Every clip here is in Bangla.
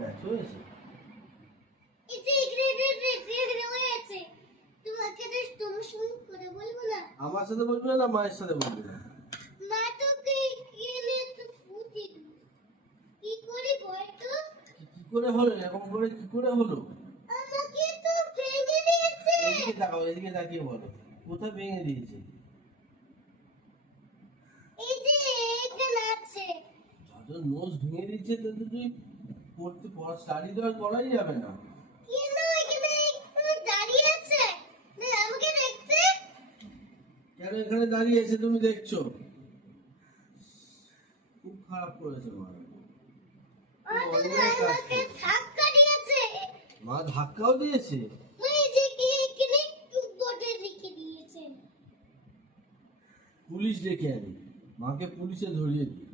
ব্যথা হয়েছে? আমার সাথে বলবি না, মায়ের সাথে বলবি না? কি করে হলো এরকম করে? কি করে হলো? এদিকে তাকাও, এদিকে তাকিয়ে বলো কোথায় ভেঙে দিয়েছে? যাদের নোজ ভেঙে দিচ্ছে তাদের তুই পড়তে স্টাডি তো আর করাই যাবে না। কেন এখানে দাঁড়িয়ে আছে তুমি দেখছো? খুব খারাপ করেছে মা। মা ধাক্কাও দিয়েছে। পুলিশ ডেকে আনি, মাকে পুলিশে ধরিয়ে দিই।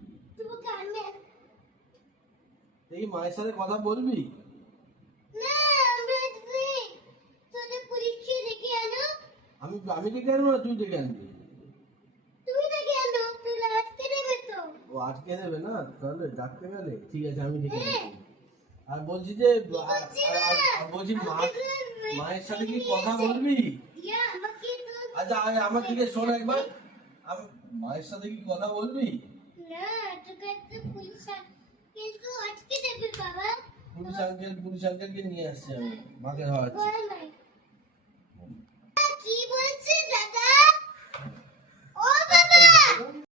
এই মায়ের সাথে কথা বলবি? আমি ডেকে আনবো না, তুই ডেকে আনবি? ও আটকে দেবে না, তাহলে ডাকতে গেলে ঠিক আছে আমি ডেকে আনছি। আর বলছি যে বলছি মায়ের সাথে কি কথা বলবি? আচ্ছা আমার দিকে শোন একবার, মায়ের সাথে কি কথা বলবি? পুলিশ আঙ্কেলকে নিয়ে আসছি আমি, মাকে ধরাচ্ছি।